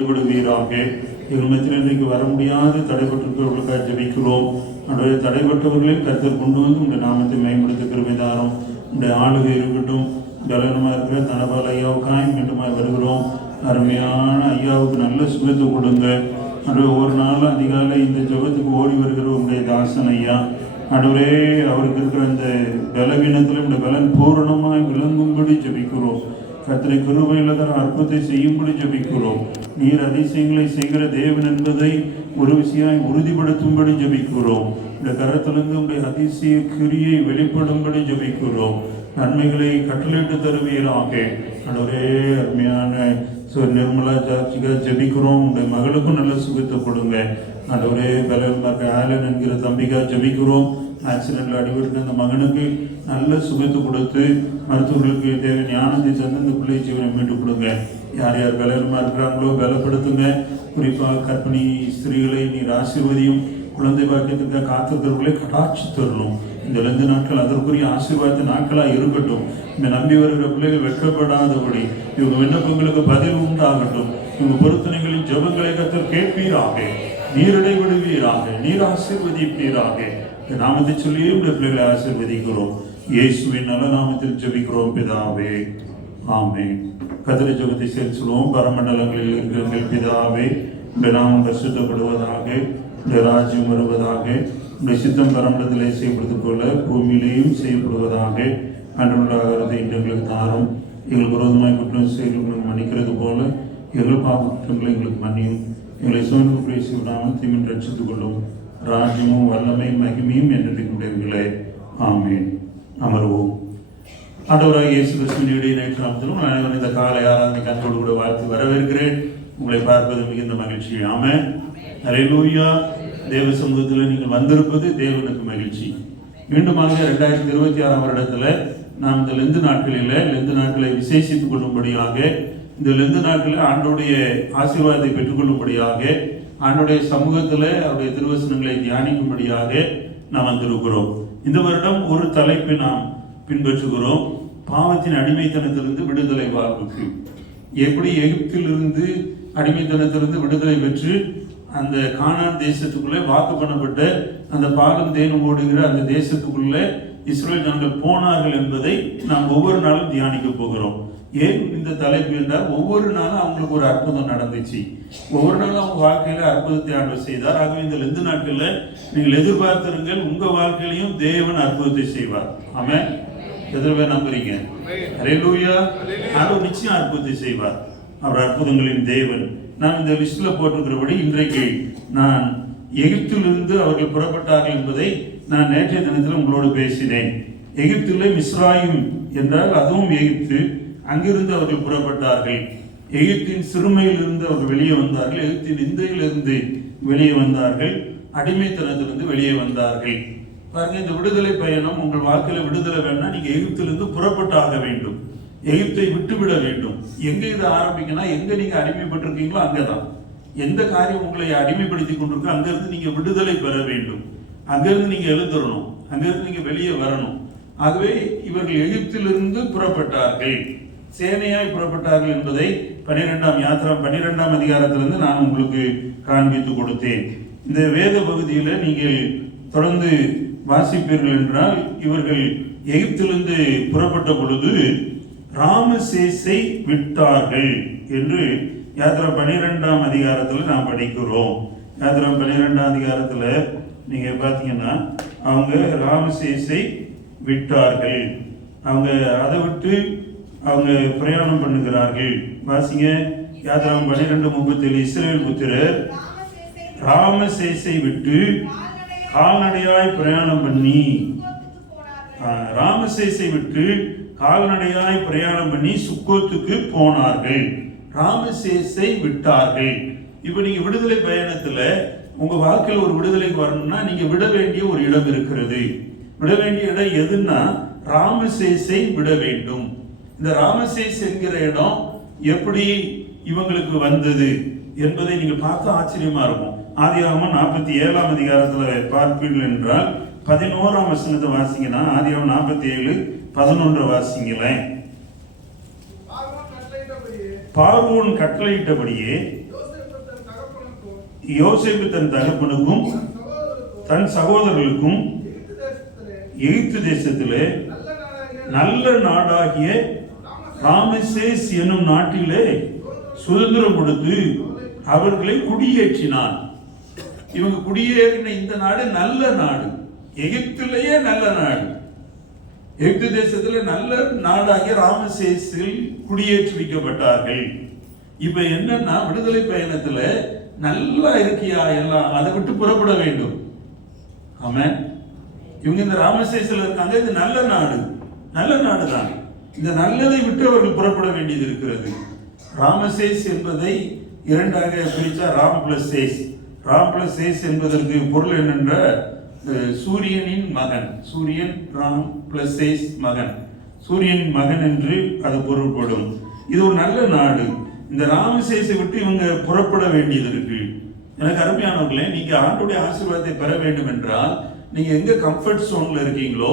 விடுவீராக. எங்கள் மத்தியில் இன்றைக்கு வர முடியாது தடைபட்டிருக்கிறவர்களுக்காக ஜெபிக்கிறோம். நம்முடைய தடைபட்டவர்களையும் கருத்தில் கொண்டு வந்து உங்களுடைய நாமத்தை மேம்படுத்த கிருபைதாரும். உங்களுடைய ஆளுகை இருக்கட்டும். பலனமாக இருக்கிற தனபால் ஐயாவுக்காய் மீண்டுமாய் வருகிறோம். அருமையான ஐயாவுக்கு நல்ல சுகத்தை கொடுங்க. அதுவே ஒரு நாள் அதிகாலை இந்த ஜபத்துக்கு ஓடி வருகிற உங்களுடைய தாசன் ஐயா, நடுவரே அவருக்கு இருக்கிற அந்த பலவீனத்தில் இந்த பலன் பூரணமாய் விளங்கும்படி ஜபிக்கிறோம். கர்த்தரை கிருபையில் தர அற்புதத்தை செய்யும்படி ஜபிக்கிறோம். நீர் அதிசயங்களை செய்கிற தேவன் என்பதை ஒரு விஷயம் உறுதிப்படுத்தும்படி ஜபிக்கிறோம். இந்த கரத்திலிருந்து உடைய அதிசய கிரியை வெளிப்படும்படி ஜபிக்கிறோம். நன்மைகளை கட்டளையிட்டு தருவீராக. ஒரே அருமையான நிர்மலா ஜாட்சிகா ஜபிக்கிறோம். உடைய மகளுக்கும் நல்ல சுகத்தை கொடுங்க. ஒரே பலமாக ஆலன் என்கிற தம்பிக்கா ஜபிக்கிறோம். ஆக்சிடென்ட்ல அடிபட்டு அந்த மகனுக்கு நல்ல சுகத்தை கொடுத்து மருத்துவர்களுக்கு தேவை ஞானத்தை தந்து இந்த பிள்ளை ஜீவனை மீட்டு கொடுங்க. யார் யார் பலமா இருக்கிறாங்களோ பலப்படுத்துங்க. குறிப்பாக கர்ப்பிணி ஸ்திரீகளை நீர் ஆசீர்வதியும். குழந்தை பாக்கியத்துக்கு காத்திருக்கிறவர்களை கடாட்சி தரணும். இந்த 2 நாட்கள் அதற்குரிய ஆசீர்வாத நாட்களாக இருக்கட்டும். இந்த நம்பி வருகிற பிள்ளைகள் வெட்கப்படாதபடி இவங்க விண்ணப்பங்களுக்கு பதில் உண்டாகட்டும். இவங்க பொருத்தனைகளின் ஜபங்களை கர்த்தர் கேட்பீராக. நீரிடை விடுவீராக. நீர் ஆசீர்வதிப்பீராக. இந்த நாமத்தை சொல்லியே இந்த பிள்ளைகளை ஆசீர்வதிக்கிறோம். இயேசுவின் நல்ல நாமத்தில் ஜெபிக்கிறோம் பிதாவே, ஆமென். கர்த்தரை ஜெபத்தை சேர்த்து சொல்லுவோம். பரமண்டலங்களில் இருக்கிற பிதாவே, இந்த நாமம் பரிசுத்தப்படுவதாக, இந்த ராஜ்யம் வருவதாக, இந்த சித்தம் பரமண்டலத்திலே செய்யப்படுவது போல பூமியிலேயும் செய்யப்படுவதாக. அன்றுள்ளாகிறது எங்களுக்கு தாரும். எங்களுக்கு விரோதமாய் குற்றம் செயல்களும் மன்னிக்கிறது போல எங்கள் பாவ குற்றங்களை எங்களுக்கு மன்னியும். எங்களை சோழ்ந்து பேசி விடாமல் தீமின் ரட்சித்துக் கொள்ளும். ராஜ்யமும் வல்லமை மகிமையும் என்னுடைய ஆமீன். அமர்வோம். ஆண்டவராகிய இயேசு கிறிஸ்துவினுடைய நேற்று நாமத்திலும் நான் இந்த காலை ஆராதனை கண்கோடு கூட வாழ்த்து வரவேற்கிறேன். உங்களை பார்ப்பது மிகுந்த மகிழ்ச்சி. ஆமென். அல்லேலூயா. தேவ சமூகத்தில் நீங்கள் வந்திருப்பது தேவனுக்கு மகிழ்ச்சி. மீண்டுமாக 2026 வருடத்தில் நாம் இந்த லெந்து நாட்களை விசேஷித்துக் கொள்ளும்படியாக, இந்த லெந்து நாட்களில் ஆண்டோடைய ஆசீர்வாதத்தை பெற்றுக்கொள்ளும்படியாக, ஆண்டோடைய சமூகத்தில் அவருடைய திருவசனங்களை தியானிக்கும்படியாக நாம் வந்திருக்கிறோம். இந்த வருடம் ஒரு தலைப்பை நாம் பின்பற்றுகிறோம். பாவத்தின் அடிமைத்தனத்திலிருந்து விடுதலை வாழ்வுக்கு. எப்படி எகிப்திலிருந்து அடிமைத்தனத்திலிருந்து விடுதலை பெற்று அந்த கானான் தேசத்துக்குள்ளே வாக்கு பண்ணப்பட்ட அந்த பாலும் தேனும் ஓடுகிற அந்த தேசத்துக்குள்ளே இஸ்ரேல் ஜனங்கள் போனார்கள் என்பதை நாம் ஒவ்வொரு நாளும் தியானிக்க போகிறோம். ஏன் இந்த தலைப்பு என்றால், ஒவ்வொரு நாளும் அவங்களுக்கு ஒரு அற்புதம் நடந்துச்சு. ஒவ்வொரு நாளும் அவங்க வாழ்க்கையில அற்புதத்தை ஆண்டவர் செய்தார். ஆகவே இந்த 2 நாட்கள்ல நீங்கள் எதிர்பார்த்திருங்கள், உங்க வாழ்க்கையிலையும் தேவன் அற்புதத்தை செய்வார். ஆமென். எத்தனை பேர் நம்புறீங்க? அல்லேலூயா. ஆண்டவர் நிச்சயம் அற்புதத்தை செய்வார். அவர் அற்புதங்களின் தேவன். நான் இந்த லிஸ்ட்ல போட்டிருக்கிறபடி இன்றைக்கு நான் எகிப்திலிருந்து அவர்கள் புறப்பட்டார்கள் என்பதை நான் நேற்றைய தினத்தில் உங்களோடு பேசினேன். எகிப்திலே மிஸ்ராயிம் என்றால் அதுவும் எகிப்து. அங்கிருந்து அவர்கள் புறப்பட்டார்கள். எகிப்தின் சிறுமையிலிருந்து அவர்கள் வெளியே வந்தார்கள். எகிப்தின் இந்தியிலிருந்து வெளியே வந்தார்கள். அடிமைத்தனத்திலிருந்து வெளியே வந்தார்கள். பாருங்க, இந்த விடுதலை பயணம் உங்கள் வாழ்க்கையில விடுதலை வேணும்னா நீங்க எகிப்திலிருந்து புறப்பட்டாக வேண்டும். எகிப்தை விட்டுவிட வேண்டும். எங்க இதை ஆரம்பிக்கனா, எங்க நீங்க அடிமைப்பட்டிருக்கீங்களோ அங்கதான். எந்த காரியம் உங்களை அடிமைப்படுத்தி கொண்டிருக்கோ அங்கிருந்து நீங்க விடுதலை பெற வேண்டும். அங்கிருந்து நீங்க எழுந்துடணும். அங்கிருந்து நீங்க வெளியே வரணும். ஆகவே இவர்கள் எகிப்திலிருந்து புறப்பட்டார்கள், சேனையாய் புறப்பட்டார்கள் என்பதை 12ஆம் அதிகாரத்திலிருந்து நான் உங்களுக்கு காண்பித்து கொடுத்தேன். இந்த வேத பகுதியில் நீங்கள் தொடர்ந்து வாசிப்பீர்கள் என்றால், இவர்கள் எகிப்திலிருந்து புறப்பட்ட பொழுது ராமசேசை விட்டார்கள் என்று யாத்திரா 12ஆம் அதிகாரத்தில் நாம் படிக்கிறோம். யாத்திரா 12ஆம் அதிகாரத்தில் நீங்க பாத்தீங்கன்னா அவங்க ராமசேசை விட்டார்கள். அவங்க அதை விட்டு அவங்க பிரயாணம் பண்ணுகிறார்கள். வாசிங்க, யாத்திரா 12:37. இஸ்ரவேல் புத்திரர் ராமசேசை விட்டு கால்நடையாய் பிரயாணம் பண்ணி, ராமசேசை விட்டு கால்நடையாய் பிரயாணம் பண்ணி சுக்கோத்துக்கு போனார்கள். ராமசேசை விட்டார்கள். இப்ப நீங்க விடுதலை பயணத்துல உங்க வாழ்க்கையில் ஒரு விடுதலைக்கு வரணும்னா நீங்க விட வேண்டிய ஒரு இடம் இருக்கிறது. விட வேண்டிய இடம் எதுன்னா ராமசேசை விட வேண்டும். இந்த ராமசேஸ் என்கிற இடம் எப்படி இவங்களுக்கு வந்தது என்பதை நீங்க பார்த்து ஆச்சரியமா இருக்கும். ஆதியாகமம் 47ஆம் அதிகாரத்துல பார்ப்பீர்கள் என்றால் 11ஆம் வசனத்தை வாசிங்கன்னா, ஆதியாகமம் 47:11 வாசிங்களேன். பார்வோன் கட்டளையிட்டபடியே யோசேப்பு தன் தகப்பனுக்கும் தன் சகோதரர்களுக்கும் எகிப்து தேசத்திலே நல்ல நாடாகிய ராமசேஸ் என்னும் நாட்டிலே சுதந்திரம் கொடுத்து அவர்களை குடியேற்றினான். இவங்க குடியேறின இந்த நாடு நல்ல நாடு, எகிப்திலேயே நல்ல நாடு. எகிப்து தேசத்துல நல்ல நாடாகிய ராமசேஸில் குடியேற்றி வைக்கப்பட்டார்கள். இப்ப என்னன்னா, விடுதலை பயணத்துல நல்லா இருக்கியா எல்லாம், அதை விட்டு புறப்பட வேண்டும். ஆமென். இவங்க இந்த ராமசேஸ்ல இருக்காங்க. இது நல்ல நாடு, நல்ல நாடு தான். இந்த நல்லதை விட்டு அவர்கள் புறப்பட வேண்டியது இருக்கிறது. ராமசேஸ் என்பதை இரண்டாக பிரிச்சா ராம் பிளஸ் சேஸ். ராம் பிளஸ் சேஸ் என்பதற்கு பொருள் என்னென்ற சூரியனின் மகன், சூரியன் ராம் பிளஸ் சேஸ் மகன், சூரியனின் மகன் என்று அது பொருள்படும். இது ஒரு நல்ல நாடு. இந்த ராமசேஸை விட்டு இவங்க புறப்பட வேண்டியது இருக்கு. எனக்கு அருமையானவர்களே, நீங்க ஆண்டோடைய ஆசீர்வாதத்தை பெற வேண்டும் என்றால் நீங்க எங்க கம்ஃபர்ட் சோன்ல இருக்கீங்களோ,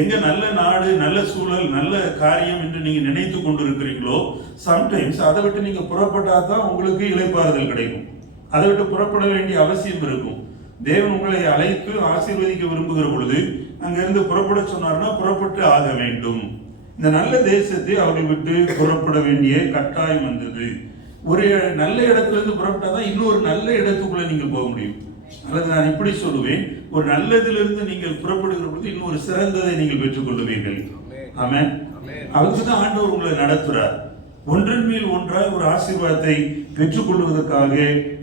எங்க நல்ல நாடு, நல்ல சூழல், நல்ல காரியம் என்று நீங்க நினைத்து கொண்டு இருக்கிறீங்களோ, சம்டைம்ஸ் அதை விட்டு நீங்க புறப்பட்டா தான் உங்களுக்கு இளைப்பாறுதல் கிடைக்கும். அதை விட்டு புறப்பட வேண்டிய அவசியம் இருக்கும். தேவன் உங்களை அழைத்து ஆசீர்வதிக்க விரும்புகிற பொழுது அங்கிருந்து புறப்பட சொன்னார்னா புறப்பட்டு ஆக வேண்டும். இந்த நல்ல தேசத்தை அவர்கள் விட்டு புறப்பட வேண்டிய கட்டாயம் வந்தது. ஒரு நல்ல இடத்துல இருந்து புறப்பட்டாதான் இன்னொரு நல்ல இடத்துக்குள்ள நீங்க போக முடியும். அல்லது நான் இப்படி சொல்லுவேன், ஒரு நல்லதிலிருந்து நீங்கள் புறப்படுகிற பொழுது இன்னொரு சிறந்ததை நீங்கள் பெற்றுக் கொள்ளுவீர்கள். ஆமென். அதுக்குதான் ஆண்டவர் உங்களை நடத்துறார். ஒன்றன் மேல் ஒன்றாய் ஒரு ஆசீர்வாதத்தை பெற்றுக் கொள்வதற்காக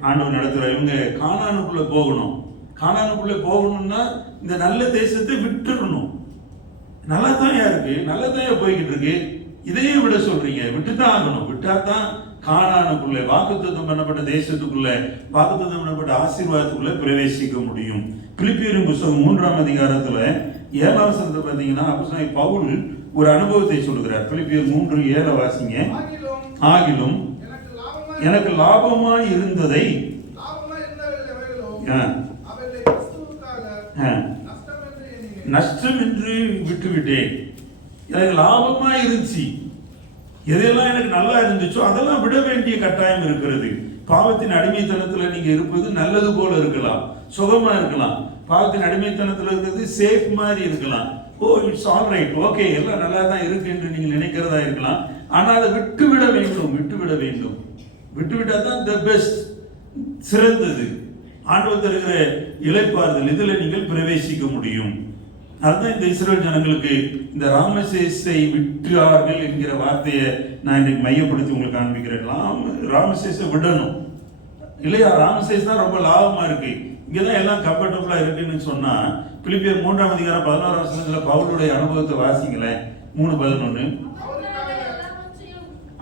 ஆண்டவர் நடத்துறார். இவங்க கானானுக்குள்ள போகணும். கானானுக்குள்ள போகணும்னா இந்த நல்ல தேசத்தை விட்டுறணும். நல்லா தான் இருக்கு, நல்லதான் போய்கிட்டு இருக்கு, இதையே விட சொல்றீங்க, விட்டுதான் ஆகணும். விட்டாதான் கானானுக்குள்ள, வாக்குத்தத்தம் பண்ணப்பட்ட தேசத்துக்குள்ள, வாக்குத்தத்தம் பண்ணப்பட்ட ஆசீர்வாதத்துக்குள்ள பிரவேசிக்க முடியும். பிலிப்பியரின் புத்தகம் 3ஆம் அதிகாரத்துல 7ஆம் வசனத்தை பார்த்தீங்கன்னா அப்போஸ்தலனாகிய பவுல் ஒரு அனுபவத்தை சொல்லுகிறார். பிலிப்பியர் 3:7 வாசிங்க. ஆகிலும் எனக்கு லாபமாய் இருந்ததை நஷ்டம் என்று விட்டுவிட்டேன். எனக்கு லாபமா இருந்துச்சு, எதெல்லாம் எனக்கு நல்லா இருந்துச்சோ அதெல்லாம் விட வேண்டிய கட்டாயம் இருக்கிறது. பாவத்தின் அடிமைத்தனத்துல நீங்க இருப்பது நல்லது போல இருக்கலாம், சுகமா இருக்கலாம். பாவத்தின் அடிமைத்தனத்துல இருக்கிறது சேஃப் மாதிரி இருக்கலாம். ஓ இட்ஸ் ஆல் ரைட், ஓகே, எல்லாம் நல்லா தான் இருக்கு என்று நீங்கள் நினைக்கிறதா இருக்கலாம். ஆனால் அதை விட்டுவிட வேண்டும், விட்டுவிட வேண்டும். விட்டுவிட்டா தான் தி பெஸ்ட், சிறந்தது. ஆண்டவர் தருகிற இளைப்பாறுதல், இதுல நீங்கள் பிரவேசிக்க முடியும். அதுதான் இந்த இஸ்ரவேல் ஜனங்களுக்கு இந்த ராமசேஸை விட்டார்கள் என்கிற வார்த்தையை நான் இன்னைக்கு மையப்படுத்தி உங்களுக்கு காண்பிக்கிறேன். ராமசேஸை விடணும் இல்லையா? ராமசேஸ் தான் ரொம்ப லாபமா இருக்கு, இங்கதான் எல்லாம் கம்ஃபர்டபுளா இருக்குன்னு சொன்னா, பிலிப்பியர் 3ஆம் அதிகாரம் 11ஆம் வசனத்துல பவுலுடைய அனுபவத்தை வாசிங்களேன். 3:11.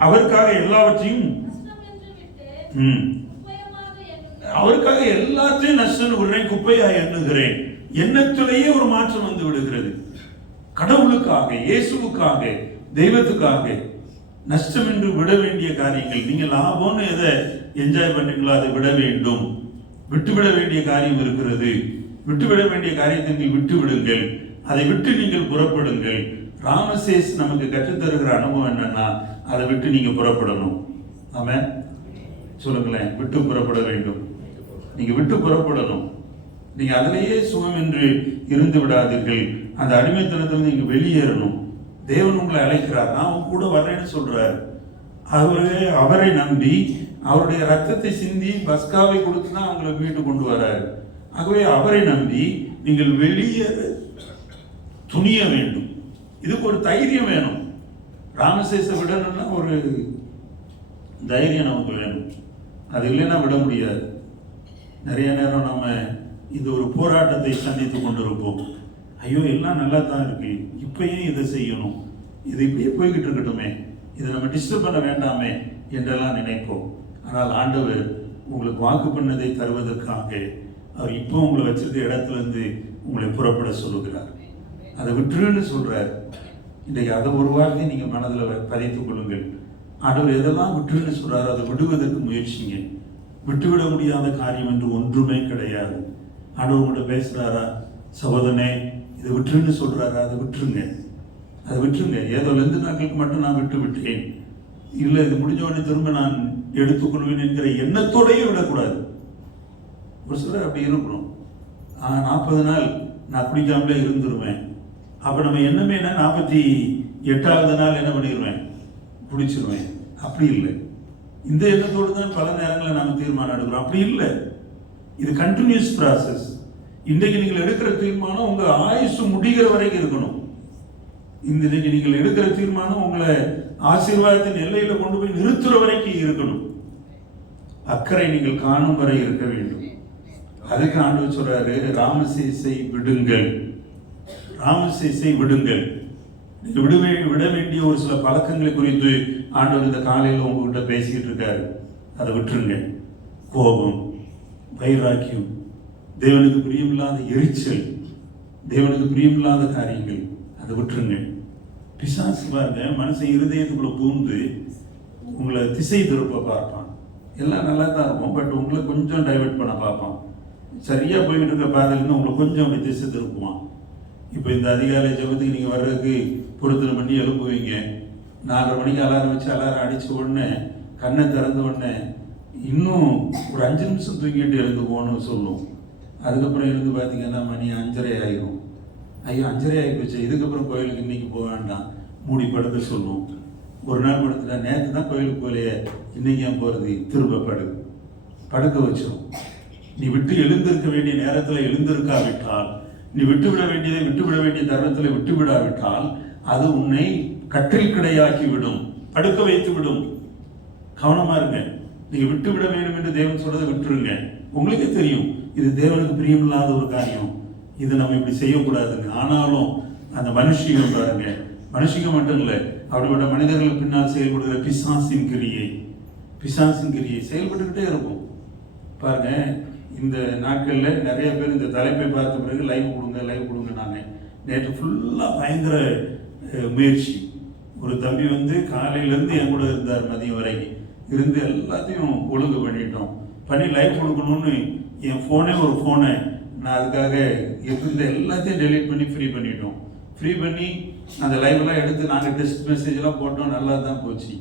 அவருக்காக எல்லாவற்றையும் அவருக்காக எல்லாத்தையும் நஷ்டம் விடுறேன், குப்பையா எண்ணுகிறேன். எண்ணத்திலேயே ஒரு மாற்றம் வந்து விடுகிறது. கடவுளுக்காக, இயேசுவுக்காக, தெய்வத்துக்காக நஷ்டம் என்று விட வேண்டிய காரியங்கள், நீங்க லாபம்னு எதை என்ஜாய் பண்றீங்களோ அதை விட வேண்டும். விட்டுவிட வேண்டிய காரியம் இருக்கிறது. விட்டுவிட வேண்டிய காரியத்தை நீங்கள் விட்டு விடுங்கள். அதை விட்டு நீங்கள் புறப்படுங்கள். ராமசேஸ் நமக்கு கற்றுத்தருகிற அனுபவம் என்னன்னா, அதை விட்டு நீங்க புறப்படணும். ஆமென். சொல்லுங்களேன், விட்டு புறப்பட வேண்டும். நீங்க விட்டு புறப்படணும். நீங்க அதிலேயே சுகம் என்று இருந்து விடாதீர்கள். அந்த அடிமைத்தனத்தில் நீங்க வெளியேறணும். தேவன் உங்களை அழைக்கிறார், நான் உங்க கூட வர்றேன்னு சொல்றாரு. அவரை நம்பி அவருடைய ரத்தத்தை சிந்தி பஸ்காவை கொடுத்து தான் அவங்களை மீட்டு கொண்டு வர்றாரு. ஆகவே அவரை நம்பி நீங்கள் வெளியேற துணிய வேண்டும். இதுக்கு ஒரு தைரியம் வேணும். ராமசேஸை விடணும்னா ஒரு தைரியம் நமக்கு வேணும். அது இல்லைன்னா விட முடியாது. நிறைய நேரம் நம்ம இந்த ஒரு போராட்டத்தை சந்தித்து கொண்டிருப்போம். ஐயோ எல்லாம் நல்லா தான் இருக்கு, இப்பயும் இதை செய்யணும், இது இப்படியே போய்கிட்டு இருக்கட்டுமே, இதை நம்ம டிஸ்டர்ப் பண்ண வேண்டாமே என்றெல்லாம் நினைப்போம். ஆனால் ஆண்டவர் உங்களுக்கு வாக்கு பண்ணதை தருவதற்காக அவர் இப்போ உங்களை வச்சிருக்க இடத்துல இருந்து உங்களை புறப்பட சொல்லுகிறார். அதை விட்டுருன்னு சொல்றார். இன்றைக்கு அதை ஒரு வார்த்தை நீங்க மனதில் பதித்துக் கொள்ளுங்கள். ஆண்டவர் எதெல்லாம் விட்டுருன்னு சொல்றாரு அதை விடுவதற்கு முயற்சிங்க. விட்டுவிட முடியாத காரியம் என்று ஒன்றுமே கிடையாது. ஆண்டவர் உங்கள்கிட்ட பேசுறாரா, சகோதரனே இதை விட்டுருன்னு சொல்றாரா, அதை விட்டுருங்க, அதை விட்டுருங்க. ஏதோ 2 நாட்களுக்கு மட்டும் நான் விட்டு விட்டேன், இல்லை இது முடிஞ்ச உடனே திரும்ப நான் எடுத்துக்கொள்வேன் என்கிற எண்ணத்தோடையே விடக்கூடாது. ஒரு சிலர் அப்படி இருக்கணும். 40 நாள் நான் குடிக்காமலே இருந்துருவேன். அப்போ நம்ம என்னமே 48வது நாள் என்ன பண்ணிடுவேன், குடிச்சிருவேன். அப்படி இல்லை. இந்த எண்ணத்தோடு தான் பல நேரங்களில் நாம் தீர்மானம் எடுக்கிறோம். அப்படி இல்லை. இது கண்டினியூஸ் ப்ராசஸ். இன்றைக்கு நீங்கள் எடுக்கிற தீர்மானம் உங்கள் ஆயுசு முடிகிற வரைக்கும் இருக்கணும். இன்றைக்கு நீங்கள் எடுக்கிற தீர்மானம் உங்களை ஆசீர்வாதத்தின் எல்லையில கொண்டு போய் நிறுத்துற வரைக்கும் இருக்கணும். அக்கறை நீங்கள் காணும் வரை இருக்க வேண்டும். அதுக்கு ஆண்டவர் சொல்றாரு, ராமசேஸை விடுங்கள், ராமசேஸை விடுங்கள். விட வேண்டிய ஒரு சில பழக்கங்களை குறித்து ஆண்டவர் இந்த காலையில் உங்ககிட்ட பேசிக்கிட்டு இருக்காரு. அதை விட்டுருங்க. கோபம், வைராக்கியம், தேவனுக்கு பிரியமில்லாத எரிச்சல், தேவனுக்கு பிரியமில்லாத காரியங்கள், அதை விட்டுருங்க. பிசாசு பாருங்க, மனுஷன் இருதயத்துக்குள்ள பூந்து உங்களை திசை திருப்ப பார்ப்பான். எல்லாம் நல்லா தான் இருக்கும், பட் உங்களை கொஞ்சம் டைவெர்ட் பண்ண பார்ப்பான். சரியா போய்கிட்டு இருக்க பாதையிலேருந்து உங்களை கொஞ்சம் அப்படி திசை திருப்புவான். இப்போ இந்த அதிகாலை ஜபத்துக்கு நீங்கள் வர்றதுக்கு பொருத்தனை பண்ணி எழுப்புவீங்க. 4:30 மணிக்கு அலாரம் வச்சு அலாரம் அடித்த உடனே கண்ணை திறந்த உடனே இன்னும் ஒரு 5 நிமிஷம் தூங்கிட்டு எழுந்து போகணும்னு சொல்லும். அதுக்கப்புறம் எழுந்து பார்த்தீங்கன்னா மணி 5:30 ஆகிடும். ஐயோ 5:30 ஆகி போச்சு, இதுக்கப்புறம் கோயிலுக்கு இன்னைக்கு போக வேண்டாம், மூடி படுக்க சொல்லும். ஒரு நாள் படுத்துட்டா, நேற்று தான் கோயிலுக்கு போகலையே, இன்னைக்கு ஏன் போகிறது, திரும்ப படுக்க வச்சிடும். நீ விட்டு எழுந்திருக்க வேண்டிய நேரத்தில் எழுந்திருக்காவிட்டால், நீ விட்டுவிட வேண்டியதை விட்டுவிட வேண்டிய தருணத்தில் விட்டுவிடாவிட்டால் அது உன்னை கட்டில் கிடையாக்கி விடும், படுக்க வைத்து விடும். கவனமா இருங்க. நீங்க விட்டு விட வேண்டும் என்று தேவன் சொல்றதை விட்டுருங்க. உங்களுக்கே தெரியும் இது தேவனுக்கு பிரியமில்லாத ஒரு காரியம், இது நம்ம இப்படி செய்யக்கூடாதுன்னு. ஆனாலும் அந்த மனுஷியம் பாருங்க, மனுஷியம் மட்டும் இல்லை, அப்படிப்பட்ட மனிதர்கள் பின்னால் செயல்படுகிற பிசாசின் கிரியை செயல்பட்டுக்கிட்டே இருக்கும். பாருங்க, இந்த நாட்களில் நிறைய பேர் இந்த தலைப்பை பார்த்த பிறகு லைவ் கொடுங்க நாங்கள் நேற்று ஃபுல்லாக பயங்கர முயற்சி. ஒரு தம்பி காலையிலேருந்து என் கூட இருந்தார், மதியம் வரைக்கும் இருந்து எல்லாத்தையும் ஒழுங்கு பண்ணி லைவ் கொடுக்கணும்னு என் ஒரு ஃபோனை நான் அதுக்காக இருந்த எல்லாத்தையும் டெலீட் பண்ணி ஃப்ரீ பண்ணி அந்த லைவ்லாம் எடுத்து நாங்கள் டெஸ்ட் மெசேஜ்லாம் போட்டோம், நல்லா தான் போச்சு.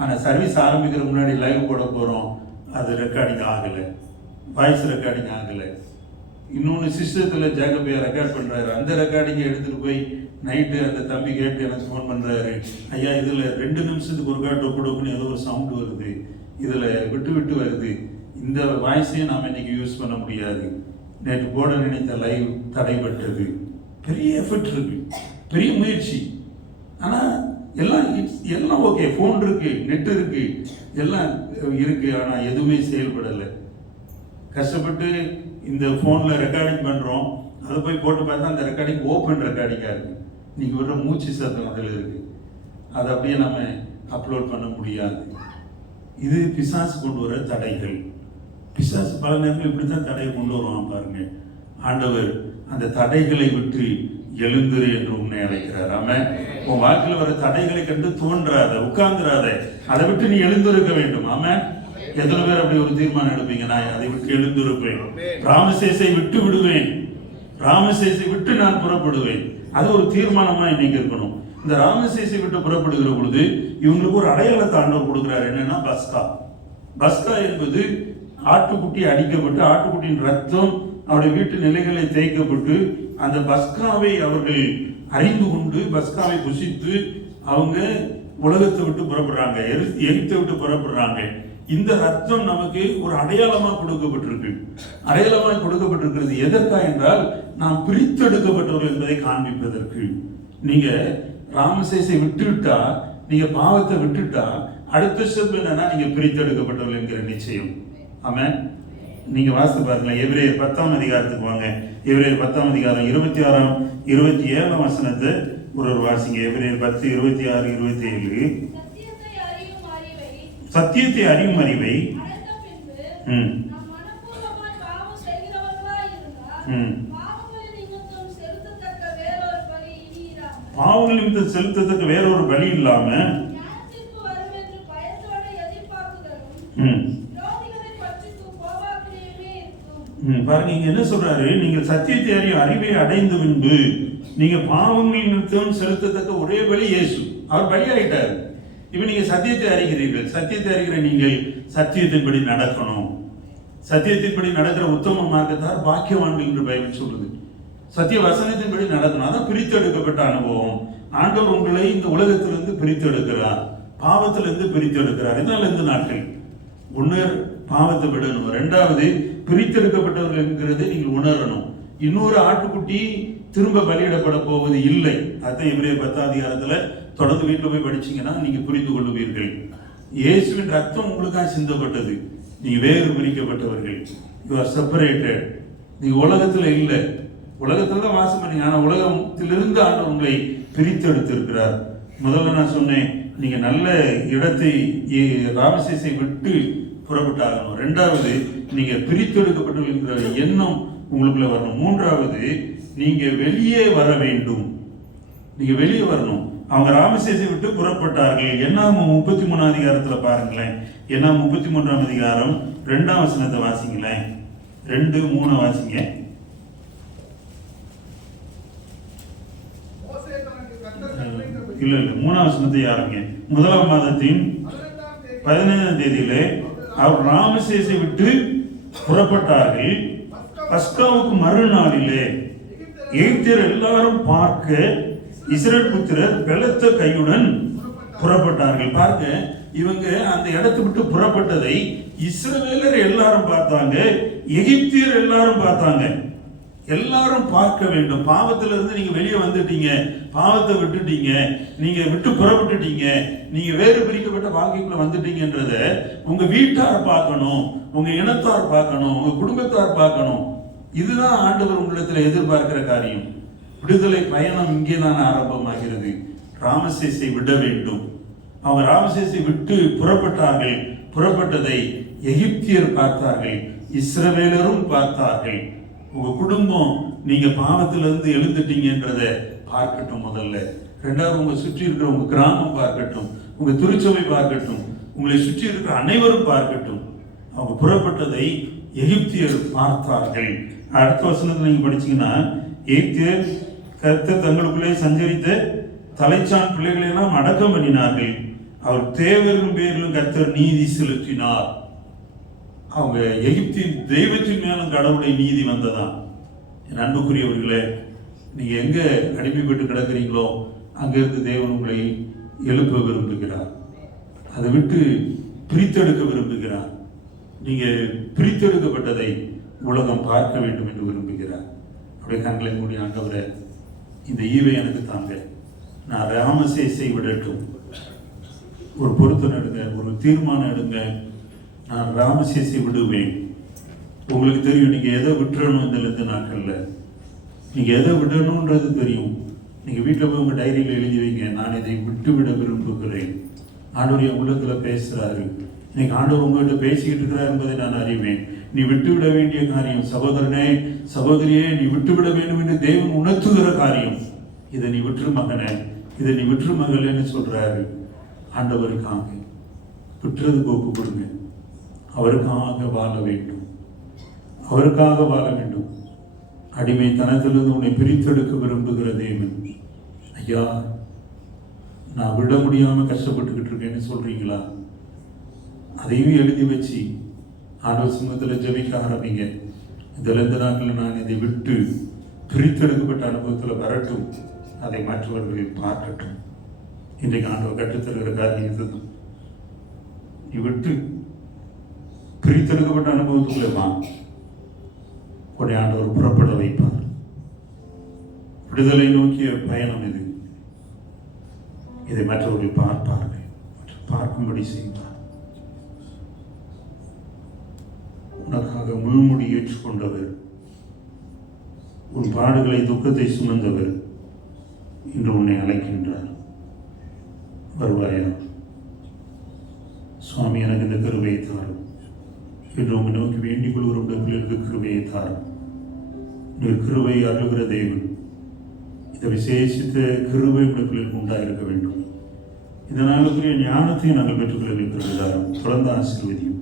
ஆனால் சர்வீஸ் ஆரம்பிக்கிற முன்னாடி லைவ் போட போகிறோம், அது ரெக்கார்டிங் ஆகலை, வாய்ஸ் ரெக்கார்டிங் ஆகலை. இன்னொன்று சிஸ்டத்தில் ஜேக்கப்பியா ரெக்கார்ட் பண்ணுறாரு, அந்த ரெக்கார்டிங்கை எடுத்துகிட்டு போய் நைட்டு அந்த தம்பி கேட்டு எனக்கு ஃபோன் பண்ணுறாரு, ஐயா இதில் 2 நிமிஷத்துக்கு ஒரு டொப்புன்னு ஏதோ ஒரு சவுண்டு வருது, இதில் விட்டு வருது, இந்த வாய்ஸையும் நாம் இன்னைக்கு யூஸ் பண்ண முடியாது, நேற்று போட நினைத்த லைவ் தடைபட்டது. பெரிய எஃபர்ட் இருக்கு, பெரிய முயற்சி. ஆனால் எல்லாம் ஓகே, ஃபோன் இருக்கு, நெட் இருக்கு, எல்லாம் இருக்கு, ஆனால் எதுவுமே செயல்படலை. கஷ்டப்பட்டு இந்த ஃபோனில் ரெக்கார்டிங் பண்ணுறோம், அதை போய் போட்டு பார்த்தா அந்த ரெக்கார்டிங் ஓப்பன் ரெக்கார்டிங்காக இருக்குது. நீங்கள் விடுற மூச்சு சத்தம் அதில் இருக்குது, அதை அப்படியே நம்ம அப்லோட் பண்ண முடியாது. இது பிசாசு கொண்டு வர தடைகள். பிசாசு பல நேரங்கள் இப்படி தான் தடையை கொண்டு வருவான் பாருங்க. ஆண்டவர் அந்த தடைகளை விட்டு எழுந்துரு என்று உன்னை அழைக்கிறார். ஆமென். உன் வாழ்க்கையில் வர தடைகளை கண்டு தோன்றாத, உட்கார்ந்துராத, அதை விட்டு நீ எழுந்திருக்க வேண்டும். ஆமென். எத்தனை பேர் அப்படி ஒரு தீர்மானம் எடுப்பீங்க, நான் அதை விட்டு எழுந்திருப்பேன், ராமசேஸை விட்டு விடுவேன், ராமசேஸை விட்டு நான் புறப்படுவேன். அது ஒரு தீர்மானமா இன்னைக்கு இருக்கணும். இந்த ராமசேஸை விட்டு புறப்படுகிற பொழுது இவங்களுக்கு ஒரு அடையாளத்தை ஆண்டவர் கொடுக்கிறார். என்னன்னா பஸ்கா என்பது ஆட்டுக்குட்டி அடிக்கப்பட்டு ஆட்டுக்குட்டியின் ரத்தம் அவருடைய வீட்டு நிலைகளை தேய்க்கப்பட்டு அந்த பஸ்காவை அவர்கள் அறிந்து கொண்டு பஸ்காவை புசித்து அவங்க உலகத்தை விட்டு புறப்படுறாங்க, எகிப்தை விட்டு புறப்படுறாங்க. இந்த ரத்தம் நமக்கு ஒரு அடையாளமா கொடுக்கப்பட்டிருக்கிறது. எதற்கா என்றால் நாம் பிரித்தெடுக்கப்பட்டவர்கள் என்பதை காண்பிப்பதற்கு. நீங்க ராமசேஸை விட்டுவிட்டா, நீங்க பாவத்தை விட்டுட்டா, அடுத்த ஸ்டெப் என்னன்னா நீங்க பிரித்தெடுக்கப்பட்டவர்கள் என்கிற நிச்சயம். ஆமென். நீங்க வாசித்து பாருங்களேன், எபிரேயர் 10ஆம் அதிகாரத்துக்கு வாங்க. எபிரேயர் 10ஆம் அதிகாரம் 26, 27 வசனத்தை ஒரு வாசிங்க. எபிரேயர் 10, 26, 27. சத்தியத்தை அறியும் அறிவை பாவங்கள் நிமித்தம் செலுத்தத்தக்க வேறொரு பலி இல்லாம பாருங்க, இங்க என்ன சொல்றாரு, நீங்கள் சத்தியத்தை அறியும் அறிவை அடைந்து பின்பு நீங்க பாவங்கள் நிமித்தம் செலுத்தத்தக்க ஒரே பலி இயேசு, அவர் பலியாயிட்டாரு. இப்ப நீங்க சத்தியத்தை அறிகிறீர்கள், சத்தியத்தை அறிகிற நீங்கள் சத்தியத்தின்படி நடக்கணும். சத்தியத்தின்படி நடக்கிற உத்தம மார்க்கத்தார் பாக்கியவான்கள் என்று பைபிள் சொல்லுது. சத்திய வசனத்தின்படி நடக்கணும். அதான் பிரித்தெடுக்கப்பட்ட அனுபவம். ஆண்டவர் உங்களை இந்த உலகத்திலிருந்து பிரித்தெடுக்கிறார், பாவத்திலிருந்து பிரித்தெடுக்கிறார். இதனால இந்த நாட்கள் ஒன்று பாவத்தை விடணும், ரெண்டாவது பிரித்தெடுக்கப்பட்டவர்கள் என்கிறதை நீங்கள் உணரணும். இன்னொரு ஆட்டுக்குட்டி திரும்ப பலியிடப்பட போவது இல்லை. அதான் எபிரேயர் 10ஆம் அதிகாரத்துல தொடர்ந்து வீட்டில் போய் படிச்சீங்கன்னா நீங்க புரிந்து கொள்ளுவீர்கள். இயேசுவின் ரத்தம் உங்களுக்காக சிந்தப்பட்டது. நீங்க வேறு பிரிக்கப்பட்டவர்கள். You are separated. நீங்க உலகத்துல இல்லை, உலகத்துல தான் வாசம் பண்ணீங்க. ஆனா உலகத்திலிருந்து ஆண்டவர் உங்களை பிரித்தெடுத்து இருக்கிறார். முதல்ல நான் சொன்னேன், நீங்க நல்ல இடத்தை ராமசேசை விட்டு புறப்பட்டாகணும். ரெண்டாவது, நீங்க பிரித்தெடுக்கப்பட்ட எண்ணம் உங்களுக்குள்ள வரணும். மூன்றாவது, நீங்க வெளியே வர வேண்டும். நீங்க வெளியே வரணும். அவங்க ராமசேசை விட்டு புறப்பட்டார்கள். என்னாகும் 33ஆம் அதிகாரத்துல பாருங்களேன். என்னாகும் 33ஆம் அதிகாரம் 2ஆம் வசனத்தை வாசிங்களேன். 2:3 வாசிங்க. இல்ல 3ஆம் வசனத்தை யாருங்க? 1ஆம் மாதத்தின் 15ஆம் தேதியிலே அவர் ராமசேசை விட்டு புறப்பட்டார்கள். பஸ்காவுக்கு மறுநாளிலே எகிப்தியர் எல்லாரும் பார்க்க இஸ்ரவேல் புத்திரர் பலத்த கையுடன் புறப்பட்டார்கள். பார்க்க இவங்க அந்த இடத்தை விட்டு புறப்பட்டதை இஸ்ரவேலர் எல்லாரும் பார்த்தாங்க, எகிப்தியர் எல்லாரும் பார்த்தாங்க. எல்லாரும் பார்க்க வேண்டும். பாவத்திலிருந்து நீங்க வெளியே வந்துட்டீங்க, பாவத்தை விட்டுட்டீங்க, நீங்க விட்டு புறப்பட்டுட்டீங்க, நீங்க வேறு பிரிக்கப்பட்ட வாழ்க்கைக்குள்ள வந்துட்டீங்கன்றத உங்க வீட்டார் பார்க்கணும், உங்க இனத்தார் பார்க்கணும், உங்க குடும்பத்தார் பார்க்கணும். இதுதான் ஆண்டவர் உங்களிடத்தில் எதிர்பார்க்கிற காரியம். விடுதலை பயணம் இங்கே தான் ஆரம்பமாகிறது. ராமசேசை விட வேண்டும். அவங்க ராமசேசை விட்டு புறப்பட்டார்கள். புறப்பட்டதை எகிப்தியர் பார்த்தார்கள், இஸ்ரவேலரும் பார்த்தார்கள். உங்க குடும்பம் நீங்க பாவத்திலிருந்து எழுந்துட்டீங்கன்றத பார்க்கட்டும் முதல்ல. ரெண்டாவது, உங்க சுற்றி இருக்கிற உங்க கிராமம் பார்க்கட்டும், உங்க திருச்சபை பார்க்கட்டும், உங்களை சுற்றி இருக்கிற அனைவரும் பார்க்கட்டும். அவங்க புறப்பட்டதை எகிப்தியர் பார்த்தார்கள். அடுத்த வசனத்தில் நீங்க படிச்சீங்கன்னா, எகிப்தியர் கர்த்தர் தங்களுக்குள்ளே சஞ்சரித்த தலைச்சான் பிள்ளைகளை எல்லாம் அடக்கம் பண்ணினார்கள். அவர் தேவர்களும் பேரிலும் கர்த்தர் நீதி செலுத்தினார். அவங்க எகிப்தின் தெய்வத்தின் மேலும் கடவுளை நீதி வந்ததான். என் அன்புக்குரியவர்களே, நீங்க எங்க அடிமைப்பட்டு கிடக்கிறீங்களோ அங்கிருந்து தேவன் உங்களை எழுப்ப விரும்புகிறார். அதை விட்டு பிரித்தெடுக்க விரும்புகிறார். நீங்க பிரித்தெடுக்கப்பட்டதை உலகம் பார்க்க வேண்டும் என்று விரும்புகிறார். அப்படியே கண்களை மூடி, ஆண்டவரே இந்த ஈவை எனக்கு தாங்க, நான் ராமசேசை விடட்டும். ஒரு பொருத்தம் எடுங்க, ஒரு தீர்மானம் எடுங்க, நான் ராமசேசை விடுவேன். உங்களுக்கு தெரியும் நீங்க எதை விட்டுறணும். இந்த நாட்கள்ல நீங்க எதை விடணும்ன்றது தெரியும். நீங்க வீட்டில் போய் உங்க டைரியில் எழுதி வைங்க, நான் இதை விட்டுவிட விரும்புகிறேன். ஆண்டவர் என் உள்ளத்துல பேசுறாரு. இன்னைக்கு ஆண்டவர் உங்கள்கிட்ட பேசிக்கிட்டு இருக்கிறார் என்பதை நான் அறிவேன். நீ விட்டுவிட வேண்டிய காரியம், சகோதரனே சகோதரியே, நீ விட்டுவிட வேண்டும் என்று தேவன் உணர்த்துகிற காரியம். இதை நீ விட்டுரு மகனே, இதை நீ விட்டுரு மகளேன்னு சொல்றாரு. ஆண்டவருக்காக விட்டுறதுக்கு ஒப்பு கொடுங்க. அவருக்காக வாழ வேண்டும், அவருக்காக வாழ வேண்டும். அடிமைத்தனத்திலிருந்து உன்னை பிரித்தெடுக்க விரும்புகிற தேவன், ஐயா நான் விட முடியாம கஷ்டப்பட்டுக்கிட்டு இருக்கேன்னு சொல்றீங்களா? அதையும் எழுதி வச்சு ஆண்டவர் சமூகத்தில் ஜெபிக்க ஆரம்பிங்க. இந்த 2 நாட்களில் நான் இதை விட்டு பிரித்தெடுக்கப்பட்ட அனுபவத்தில் வரட்டும், அதை மற்றவர்கள் பார்க்கட்டும். இன்றைக்கு ஆண்டவர் கற்றுத்தருகிற காரியம் இதுதான். நீ விட்டு பிரித்தெடுக்கப்பட்ட அனுபவத்துக்குள்ளே வா, உடைய ஆண்டவர் புறப்பட வைப்பார். விடுதலை நோக்கிய பயணம் இது. இதை மற்றவர்கள் பார்ப்பார்கள், பார்க்கும்படி செய்வார். உனக்காக முள்முடி ஏற்றுக்கொண்டவர், உன் பாடுகளை துக்கத்தை சுமந்தவர் இன்று உன்னை அழைக்கின்றார். வருவாயா சுவாமி, எனக்கு இந்த கிருபையை தாரும் என்று உங்களை நோக்கி வேண்டிக் கொள்கிற பிள்ளைகளுக்கு கிருபையை தாரும். நீர் கிருபை அருளுகிற தேவன். இந்த விசேஷித்த கிருபை பிள்ளைகளுக்கு உண்டாயிருக்க வேண்டும். இதனாலுக்குரிய ஞானத்தையும் நாங்கள் பெற்றுக்கொள்ள இருக்கிறதாரும். தொடர்ந்து ஆசீர்வதியும்.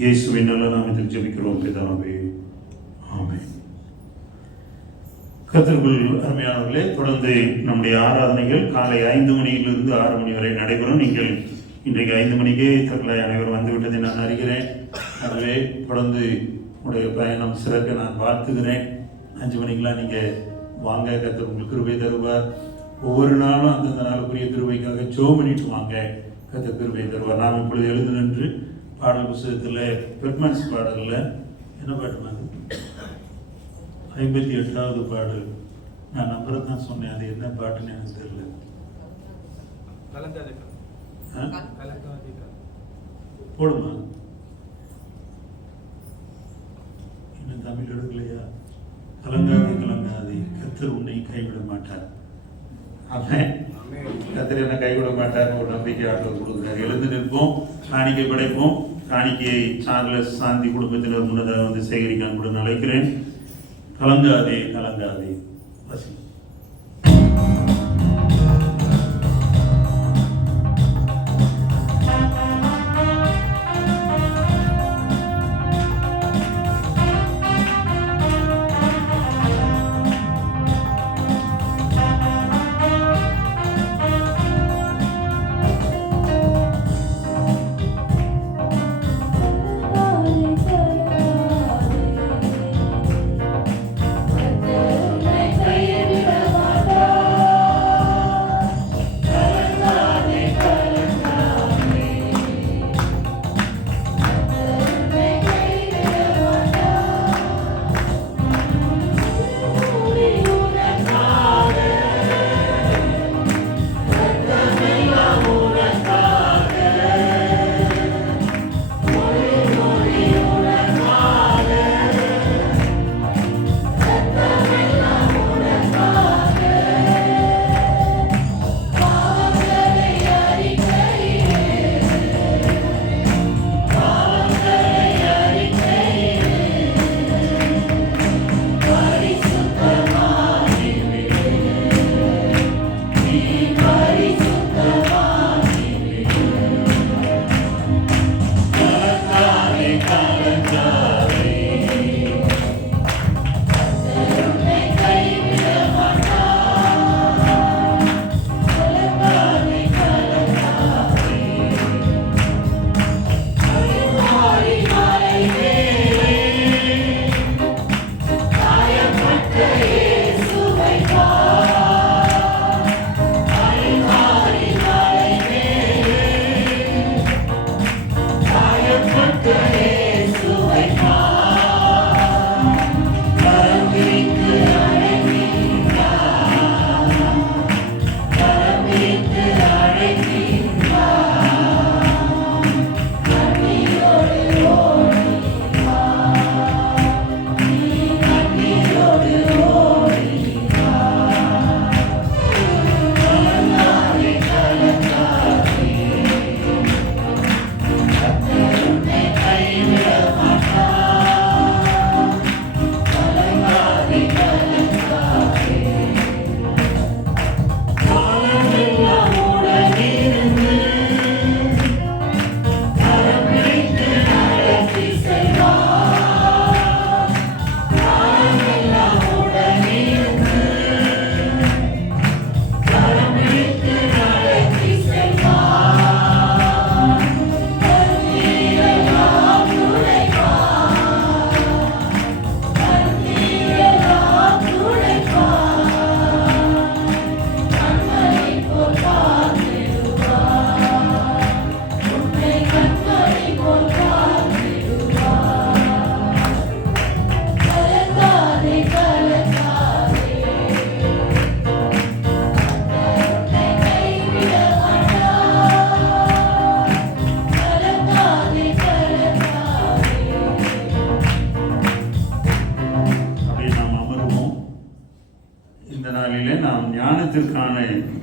இயேசுவின் நல்ல நாமத்தில் ஜெபிக்கிறோம் பிதாவே, ஆமென். கர்த்தருக்குள் அருமையானவர்களே, தொடர்ந்து நம்முடைய ஆராதனைகள் காலை 5 மணியிலிருந்து 6 மணி வரை நடைபெறும். நீங்கள் இன்றைக்கு 5 மணிக்கே தங்களை அனைவரும் வந்துவிட்டதை நான் அறிகிறேன். அதுவே தொடர்ந்து உங்களுடைய பயணம் சிறக்க நான் வாழ்த்துகிறேன். 5 மணிக்கெலாம் நீங்கள் வாங்க, கர்த்தர் உங்களுக்கு கிருபை தருவார். ஒவ்வொரு நாளும் அந்தந்த நாளுக்குரிய கிருபைக்காக ஜெபம் பண்ணிட்டு வாங்க, கர்த்தர் கிருபை தருவார். நாம் இப்பொழுது எழுந்து நின்று பாடல் புத்தகத்தில் பெர்மன்ஸ் பாடலில் என்ன பாட்டு, 58வது பாடல். நான் நம்பரை தான் சொன்னேன், அது என்ன பாட்டுன்னு எனக்கு தெரியல. போடுமா, இன்னும் தமிழ் எடுக்கலையா? கலங்காதே கலங்காதே, கர்த்தர் உன்னை கைவிட மாட்டார். அவன் கர்த்தர் என்ன கைவிட மாட்டார் ஒரு நம்பிக்கை ஆற்றல் கொடுக்குறாரு. எழுந்து நிற்போம், காணிக்கை படைப்போம். காணிக்கையை சார்லஸ் சாந்தி குடும்பத்தினர் முன்னதாக வந்து சேகரிக்க கூட அழைக்கிறேன். கலங்காதே கலங்காதே வசி.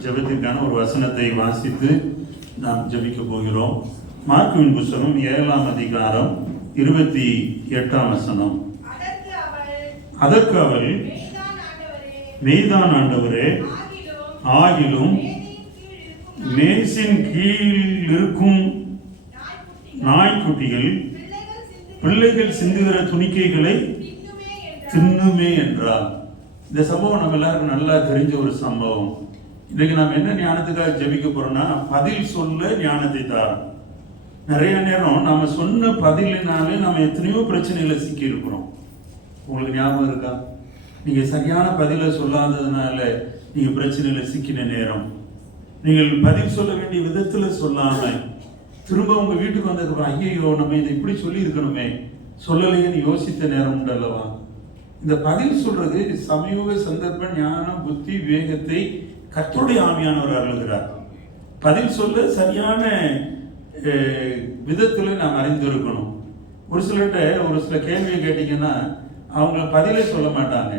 ஜெபத்திற்கான ஒரு வசனத்தை வாசித்து நாம் ஜெபிக்க போகிறோம். மார்க்குவின் புத்தகம் 7ஆம் அதிகாரம் 28ஆம் வசனம். அதற்கு அவள், மெய்தான் ஆண்டவரே, ஆகிலும் மேசின் கீழ் இருக்கும் நாய்க்குட்டிகள் பிள்ளைகள் சிந்துகிற துணிக்கைகளை தின்னுமே என்றார். இந்த சம்பவம் நம்ம எல்லாருக்கும் நல்லா தெரிஞ்ச ஒரு நிறைய நேரம் நாம சொன்ன பதிலினாலே நாம எத்தனையோ பிரச்சனைகளை சிக்கி இருக்கிறோம். உங்களுக்கு ஞாபகம் இருக்கா? நீங்க சரியான பதிலை சொல்லாததுனால நீங்க பிரச்சனையில சிக்கின நேரம், நீங்கள் பதில் சொல்ல வேண்டிய விதத்துல சொல்லாம திரும்ப உங்க வீட்டுக்கு வந்ததுக்கு ஐயோ நம்ம இதை இப்படி சொல்லி இருக்கணுமே, சொல்லலையேன்னு யோசித்த நேரம் உண்டு அல்லவா? இந்த பதில் சொல்றது சமயோக சந்தர்ப்ப ஞானம் புத்தி விவேகத்தை கர்த்தருடைய ஆவியானவர் அருளுகிறார். பதில் சொல்ல சரியான விதத்துல நாம் அறிந்திருக்கணும். ஒரு சிலர்கிட்ட ஒரு சில கேள்வியை கேட்டீங்கன்னா அவங்க பதிலே சொல்ல மாட்டாங்க.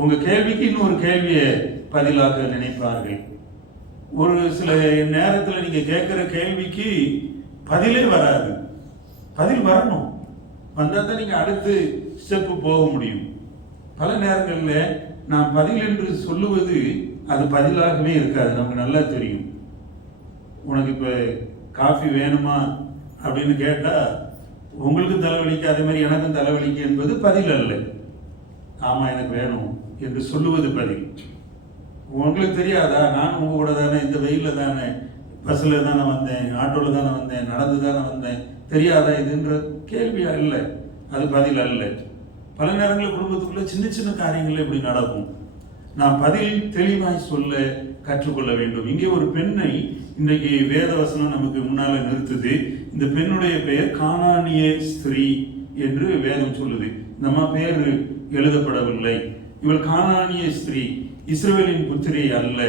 உங்க கேள்விக்கு இன்னொரு கேள்வியை பதிலாக நினைப்பார்கள். ஒரு சில நேரத்தில் நீங்க கேட்கிற கேள்விக்கு பதிலே வராது. பதில் வரணும், வந்தா தான் நீங்க அடுத்து ஸ்டெப்பு போக முடியும். பல நேரங்களில் நாம் பதில் என்று சொல்லுவது அது பதிலாகவே இருக்காது. நமக்கு நல்லா தெரியும். உனக்கு இப்போ காஃபி வேணுமா அப்படின்னு கேட்டால் உங்களுக்கும் தலைவலிக்கு அதே மாதிரி எனக்கும் தலைவலிக்கு என்பது பதில் அல்ல. ஆமாம் எனக்கு வேணும் என்று சொல்லுவது பதில். உங்களுக்கு தெரியாதா, நான் உங்க கூட தானே இந்த வெயிலில் தானே பஸ்ஸில் தானே வந்தேன், ஆட்டோவில் தானே வந்தேன், நடந்து தானே வந்தேன், தெரியாதா இதுன்ற கேள்வியா இல்லை, அது பதில் அல்ல. பல நேரங்களில் குடும்பத்துக்குள்ள சின்ன சின்ன காரியங்கள் இப்படி நடக்கும். நான் பதில் தெளிவாய் சொல்ல கற்றுக்கொள்ள வேண்டும். இங்கே ஒரு பெண்ணை இன்றைக்கு வேதவசனம் நமக்கு முன்னால நிறுத்துது. இந்த பெண்ணுடைய பெயர் கானானிய ஸ்திரீ என்று வேதம் சொல்லுது. நம்ம பேர் எழுதப்படவில்லை. இவள் கானானிய ஸ்திரீ, இஸ்ரவேலின் புத்திரி அல்ல,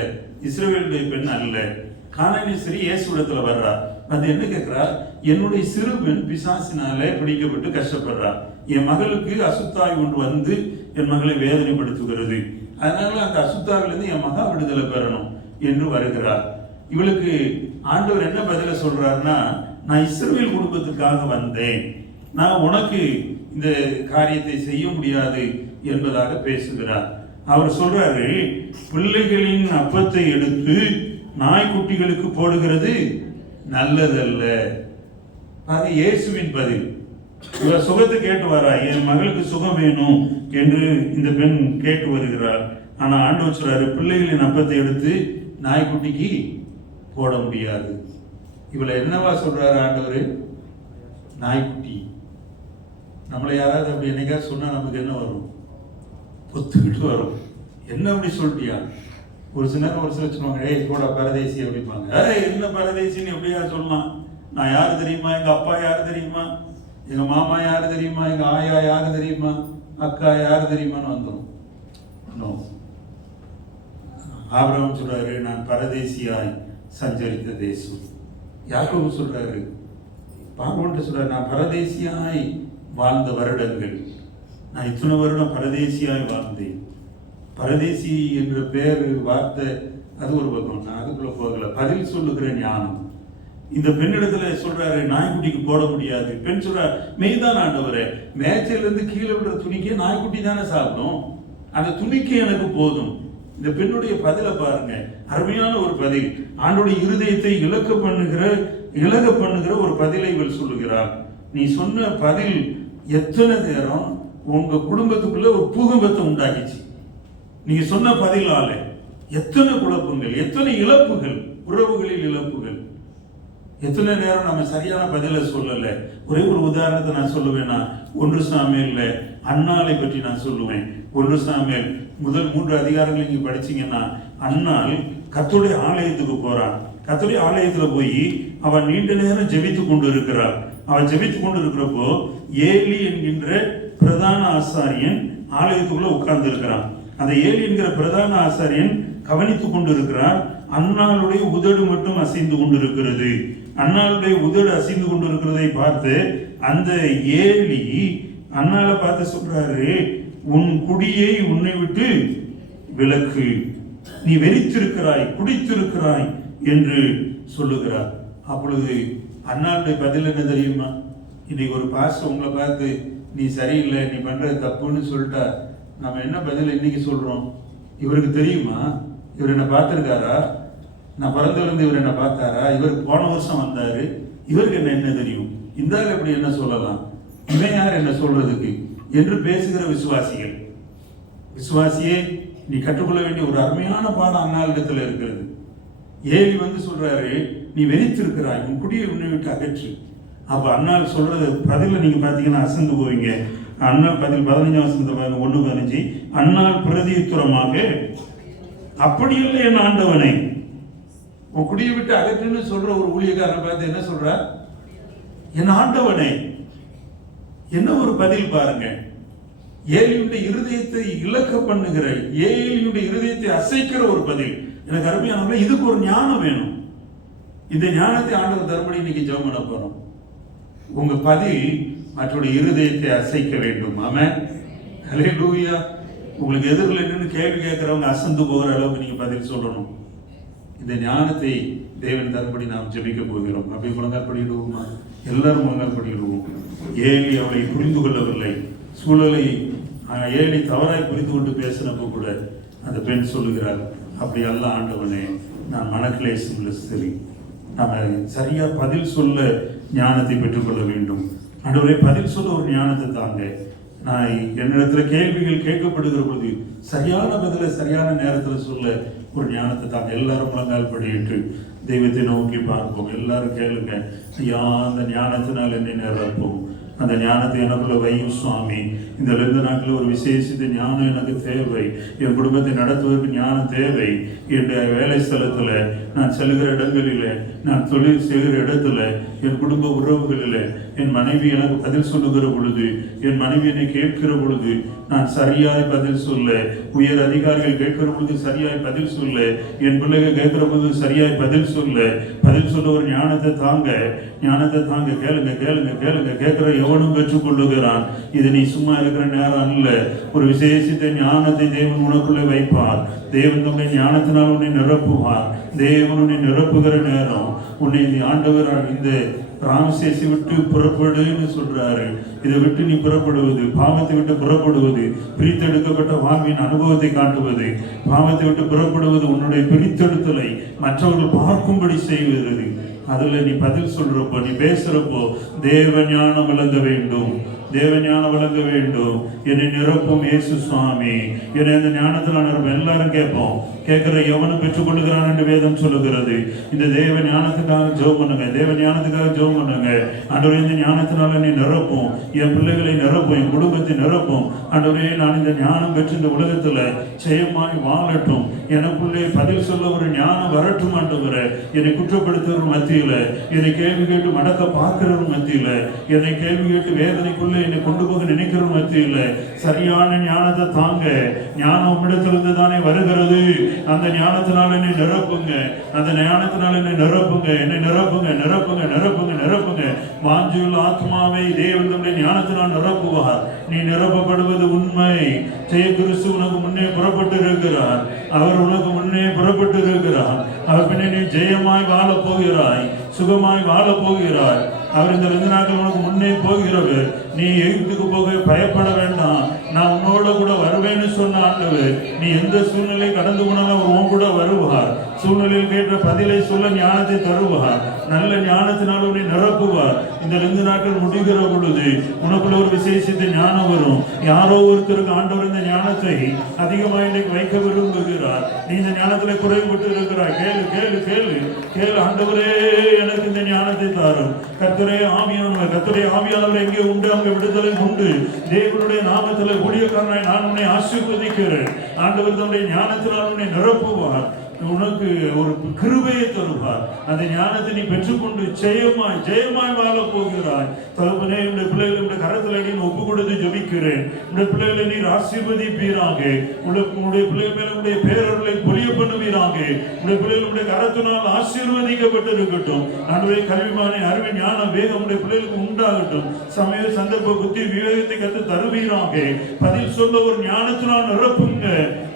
இஸ்ரவேலுடைய பெண் அல்ல. கானானிய ஸ்திரீ இயேசுவிடத்துல வர்றா. அது என்ன கேட்கிறா, என்னுடைய சிறு பெண் பிசாசினாலே பிடிக்கப்பட்டு கஷ்டப்படுறா, என் மகளுக்கு அசுத்தாய் ஒன்று வந்து என் மகளை வேதனைப்படுத்துகிறது, அதனால அந்த அசுத்தாவிலிருந்து என் மகா விடுதலை பெறணும் என்று வருகிறார். இவளுக்கு ஆண்டவர் என்ன பதில சொல்றாருன்னா, நான் இஸ்ரவேல் குடும்பத்துக்காக வந்தேன், நான் உனக்கு இந்த காரியத்தை செய்ய முடியாது என்பதாக பேசுகிறார். அவர் சொல்றாரு, பிள்ளைகளின் அப்பத்தை எடுத்து நாய்க்குட்டிகளுக்கு போடுகிறது நல்லதல்ல. அது இயேசுவின் பதில். இவர் சுகத்தை கேட்டு வரா, என் மகளுக்கு சுகம் வேணும் என்று இந்த பெண் கேட்டு வருகிறார். ஆனா ஆண்டவர் சொல்றாரு, பிள்ளைகளின் அப்பத்தை எடுத்து நாய்க்குட்டிக்கு போட முடியாது. இவளை என்னவா சொல்றாரு ஆண்டவர்? நாய்க்குட்டி. நம்மளை யாராவது அப்படி என்னைக்காவது சொன்னா நமக்கு என்ன வரும்? பொத்துக்கிட்டு வரும். என்ன அப்படி சொல்லிட்டியா? ஒரு சில நேரம் ஒரு சில சொல்லுவாங்க, ஏய் கூட பரதேசி அப்படிப்பாங்க. என்ன பரதேசின்னு எப்படியா சொல்லலாம்? நான் யாரு தெரியுமா, எங்க அப்பா யாரு தெரியுமா, எங்க மாமா யாரு தெரியுமா, எங்க ஆயா யாரு தெரியுமா, அக்கா யாரு தெரியுமான்னு வந்துடும். ஆபிரகாம் சொல்றாரு, நான் பரதேசியாய் சஞ்சரித்த தேசம். யாக்கோபு சொல்றாரு, பார்வோன்ட்டு சொல்றாரு, நான் பரதேசியாய் வாழ்ந்த வருடங்கள், நான் இத்தனை வருடம் பரதேசியாய் வாழ்ந்தேன். பரதேசி என்ற பேர் வார்த்தை அது ஒரு பக்கம், நான் அதுக்குள்ள போகல. பதில் சொல்லுகிற ஞானம். இந்த பெண்ணிடத்துல சொல்றாரு, நாய்க்குட்டிக்கு போட முடியாது. பெண் சொல்ற, மெய்தான் ஆண்டவரே, மேய்ச்சல இருந்து கீழே விடுற துணிக்கே நாய்க்குட்டி தானே சாப்பிடும், அந்த துணிக்கே எனக்கு போதும். இந்த பெண்ணுடைய பதில பாருங்க, அருமையான ஒரு பதில். ஆண்டோடைய இருதயத்தை இலக பண்ணுகிற ஒரு பதிலை இவள் சொல்லுகிறார். நீ சொன்ன பதில் எத்தனை நேரம் உங்க குடும்பத்துக்குள்ள ஒரு பூகம்பத்தை உண்டாக்கிச்சு. நீங்க சொன்ன பதிலால எத்தனை குழப்பங்கள், எத்தனை இழப்புகள், உறவுகளில் இழப்புகள். எத்தனை நேரம் நம்ம சரியான பதில சொல்லல. ஒரே ஒரு உதாரணத்தை நான் சொல்லுவேன்னா, 1 சாமுவேல்ல அன்னாளை பற்றி நான் சொல்லுவேன். 1 சாமுவேல் முதல் 3 அதிகாரங்கள் நீங்க படிச்சீங்கன்னா, அன்னாள் கர்த்தருடைய ஆலயத்துக்கு போறான். கர்த்தருடைய ஆலயத்துல போய் அவன் நீண்ட நேரம் ஜெபித்து கொண்டு இருக்கிறாள். அவன் ஜெபித்து கொண்டு இருக்கிறப்போ ஏலி என்கின்ற பிரதான ஆசாரியன் ஆலயத்துக்குள்ள உட்கார்ந்து இருக்கிறான். அந்த ஏலி என்கிற பிரதான ஆசாரியன் கவனித்துக் கொண்டு இருக்கிறார். அன்னாளுடைய உதடு மட்டும் அசைந்து கொண்டிருக்கிறது. அன்னாளுடைய உதடு அசைந்து கொண்டிருக்கிறதை பார்த்து அந்த ஏலி அன்னாளை பார்த்து சொல்றாரு, உன் குடியை உன்னை விட்டு விலக்கு, நீ வெறித்திருக்கிறாய், குடித்திருக்கிறாய் என்று சொல்லுகிறார். அப்பொழுது அன்னாளுடைய பதில் என்ன தெரியுமா? இன்னைக்கு ஒரு பாஸ்டர் உங்களை பார்த்து நீ சரியில்லை, நீ பண்றது தப்புன்னு சொல்லிட்டா நம்ம என்ன பதில் இன்னைக்கு சொல்றோம்? இவருக்கு தெரியுமா? இவர் என்ன பார்த்திருக்காரா? நான் பிறந்திலிருந்து இவர் என்ன பார்த்தாரா? இவர் போன வருஷம் வந்தாரு, இவருக்கு என்ன தெரியும்? இந்த எப்படி என்ன சொல்லலாம்? இவன் யார் என்ன சொல்றதுக்கு என்று பேசுகிற விசுவாசிகள். விசுவாசியே, நீ கற்றுக்கொள்ள வேண்டிய ஒரு அருமையான பாடம் அன்னாளிடத்துல இருக்கிறது. ஏலி வந்து சொல்றாரு, நீ வெறித்திருக்கிறாய், உன் குடியை உன்னை விட்டு அகற்று. அப்போ அண்ணால் சொல்றது பதில நீங்க பார்த்தீங்கன்னா அசந்து போவீங்க. அண்ணால் பதில் 15 1:15 அண்ணால் பிரதியுத்தரமாக அப்படி இல்லை என் ஆண்டவனை. குடியை விட்டு அகற்றுன்னு சொல்ற ஒரு ஊழியக்காரனை பார்த்து என்ன சொல்ற? என் ஆண்டவனை. என்ன ஒரு பதில் பாருங்க. ஏலியுடைய இருதயத்தை இலக்க பண்ணுகிற, ஏலியுடைய இருதயத்தை அசைக்கிற ஒரு பதில். எனக்கு அருமையான இதுக்கு ஒரு ஞானம் வேணும். இந்த ஞானத்தை ஆண்டவர் தரும்படி இன்னைக்கு ஜெபம் பண்ண போறோம். உங்க பதில் மற்றவருடைய இருதயத்தை அசைக்க வேண்டும். ஆமென், ஹல்லேலூயா. உங்களுக்கு எதிரில் நின்று கேள்வி கேட்கிறவங்க அசந்து போகிற அளவுக்கு நீங்க பதில் சொல்லணும். இந்த ஞானத்தை தேவன் தரும்படி நாம் ஜெபிக்க போகிறோம். அப்படி முழங்கால் படிடுவோமா? எல்லாரும் முழங்கால் படிடுவோம். ஏலி அவளை புரிந்து கொள்ளவில்லை. சூழலை ஏலி தவறாய் புரிந்து கொண்டு பேசினப்போ கூட அந்த பெண் சொல்லுகிறார், அப்படி அல்ல ஆண்டவனே, நான் மனக்லேசம் சரி. நம்ம சரியா பதில் சொல்ல ஞானத்தை பெற்றுக்கொள்ள வேண்டும். ஆண்டவரே, பதில் சொல்ல ஒரு ஞானத்தை தாங்க. நான் என்னிடத்துல கேள்விகள் கேட்கப்படுகிற பொழுது சரியான பதில சரியான நேரத்தில் சொல்ல ஒரு ஞானத்தை தாங்க. எல்லாரும் முழங்கால் படியிட்டு தெய்வத்தை நோக்கி பார்ப்போம். எல்லாரும் கேளுங்க, ஐயா அந்த ஞானத்தினால் என்னை நிரப்பும், அந்த ஞானத்தை எனக்குள்ள வையும் சுவாமி. இந்த 2 நாட்கள் ஒரு விசேஷித்த ஞானம் எனக்கு தேவை. என் குடும்பத்தை நடத்துவதற்கு ஞானம் தேவை. என் வேலை ஸ்தலத்தில், நான் செல்கிற இடங்களில், நான் தொழில் செய்கிற இடத்துல, என் குடும்ப உறவுகளில் என் மனைவி எனக்கு பதில் சொல்லுகிற பொழுது, என் மனைவி என்னை கேட்கிற பொழுது நான் சரியாய் பதில் சொல்ல, உயர் அதிகாரிகள் கேட்கிற பொழுது சரியாய் பதில் சொல்ல, என் பிள்ளைகள் கேட்கிற பொழுது சரியாய் பதில் சொல்ல ஒரு ஞானத்தை தாங்க, ஞானத்தை தாங்க. கேளுங்க கேளுங்க கேளுங்க. கேட்கிற எவனும் பெற்றுக்கொள்ளுகிறான். இது நீ சும்மா இருக்கிற நேரம் அல்ல. ஒரு விசேஷித்த ஞானத்தை தேவன் உனக்குள்ளே வைப்பார். தேவன் உன்னை ஞானத்தினால் உன்னை நிரப்புவார். தேவன் உன்னை நிரப்புகிற நேரம் உன்னை ஆண்டவர் இந்த ராமசேசி விட்டு புறப்படுன்னு சொல்றாரு. இதை விட்டு நீ புறப்படுவது, பாவத்தை விட்டு புறப்படுவது, பிரித்தெடுக்கப்பட்ட வாழ்வின் அனுபவத்தை காட்டுவது. பாவத்தை விட்டு புறப்படுவது உன்னுடைய பிரித்தெடுத்தலை மற்றவர்கள் பார்க்கும்படி செய்வது. அதுல நீ பதில் சொல்றப்போ, நீ பேசுறப்போ தேவ ஞானம் விளங்க வேண்டும். தேவ ஞானம் விளங்க வேண்டும். என்னை நிரப்பும் இயேசு சுவாமி. என்னை அந்த ஞானத்தில் நிரப்பும். எல்லாரும் கேட்போம். கேட்கிற எவனும் பெற்றுக்கொள்ளுகிறான் என்று வேதம் சொல்லுகிறது. இந்த தேவ ஞானத்துக்காக ஜெபம் பண்ணுங்க. தேவ ஞானத்துக்காக ஜெபம் பண்ணுங்க. ஆண்டவரே, இந்த ஞானத்தினால நீ நிரப்பும், என் பிள்ளைகளை நிரப்பும், என் குடும்பத்தை நிரப்பும். ஆண்டவரே, நான் இந்த ஞானம் பெற்று இந்த உலகத்துல ஜெயமாய் வாழட்டும். எனக்குள்ளே பதில் சொல்ல ஒரு ஞானம் வரட்டும். ஆண்டவரே, என்னை குற்றப்படுத்துகிற மத்தியில, என்னை கேள்வி கேட்டு மடக்க பார்க்கிறவர் மத்தியில, என்னை கேள்வி கேட்டு வேதனைக்குள்ளே என்னை கொண்டு போக நினைக்கிற மத்தியில சரியான ஞானத்தை தாங்க. ஞானம் உம்மிடத்திலிருந்து தானே வருகிறது. அந்த ஞானத்தினால என்னை நிரப்புங்க. அந்த ஞானத்தினால என்னை நிரப்புங்க. என்னை நிரப்புங்க நிரப்புங்க நிரப்புங்க நிரப்புங்க. வாஞ்சியுள்ள ஆத்மாவை தேவன் தம்முடைய ஞானத்தினால் நிரப்புவார். நீ நிரப்பப்படுவது உண்மை. ஜெய கிறிஸ்து உனக்கு முன்னே புறப்பட்டு இருக்கிறார். அவர் உனக்கு முன்னே புறப்பட்டு இருக்கிறார். அவர் பின்னே நீ ஜெயமாய் வாழ போகிறாய், சுகமாய் வாழ போகிறாய். அவர் இந்த 2 நாட்கள் உனக்கு முன்னே போகிறவர். நீ எகிப்துக்கு போக பயப்பட வேண்டாம். நான் உன்னோட கூட வருவேன்னு சொன்ன ஆண்டவர், நீ எந்த சூழ்நிலை கடந்து போனாலும் அவர் உன் கூட வருவார். சூழ்நிலையில் கேட்ட பதிலை சொல்ல ஞானத்தை தருவார். நல்ல ஞானத்தினால் உன்னை நிரப்புவார். இந்த 2 நாட்கள் முடிகிற பொழுது உனக்குள்ள ஒரு விசேஷித்த ஞானம் வரும். யாரோ ஒருத்தருக்கு ஆண்டவர் இந்த ஞானத்தை அதிகமாக இன்னைக்கு வைக்க விரும்புகிறார். நீ இந்த ஞானத்துல குறைபட்டு இருக்கிறாய். கேளு கேளு கேளு கேளு. ஆண்டவரே, எனக்கு இந்த ஞானத்தை தாரும். கர்த்தரே ஆவியானவர், கர்த்தரே ஆவியானவர் எங்கே உண்டு அங்கே விடுதலை உண்டு. தேவனுடைய நாமத்தில் ஊழியக்காரனாய் நான் உன்னை ஆசீர்வதிக்கிறேன். ஆண்டவர் தம்முடைய ஞானத்தினால் உன்னை நிரப்புவார். உனக்கு ஒரு கிருபையை தருவார். அந்த ஞானத்தை நீ பெற்றுக்கொண்டு ஜெயமாய் ஜெயமாய் வாழ போகிறாய். தகப்பனே, உடைய பிள்ளைகளுடைய கரத்தில் நீ ஒப்பு கொடுத்து ஜெபிக்கிறேன். உடைய பிள்ளைகளை நீர் ஆசீர்வதிப்பீராக. உடைய பிள்ளைகள் மேல உடைய பேரர்களை பொழிய பண்ணுவீராக. உடைய பிள்ளைகளுடைய கரத்தினால் ஆசீர்வதிக்கப்பட்டு இருக்கட்டும். ஆண்டவரே, கல்விமானே, அறிவு, ஞானம், வேகம் உடைய பிள்ளைகளுக்கு உண்டாகட்டும். சமய சந்தர்ப்ப புத்தி விவேகத்தை கத்து தருவீராக. பதில் சொல்ல ஒரு ஞானத்தினால் நிரப்புங்க.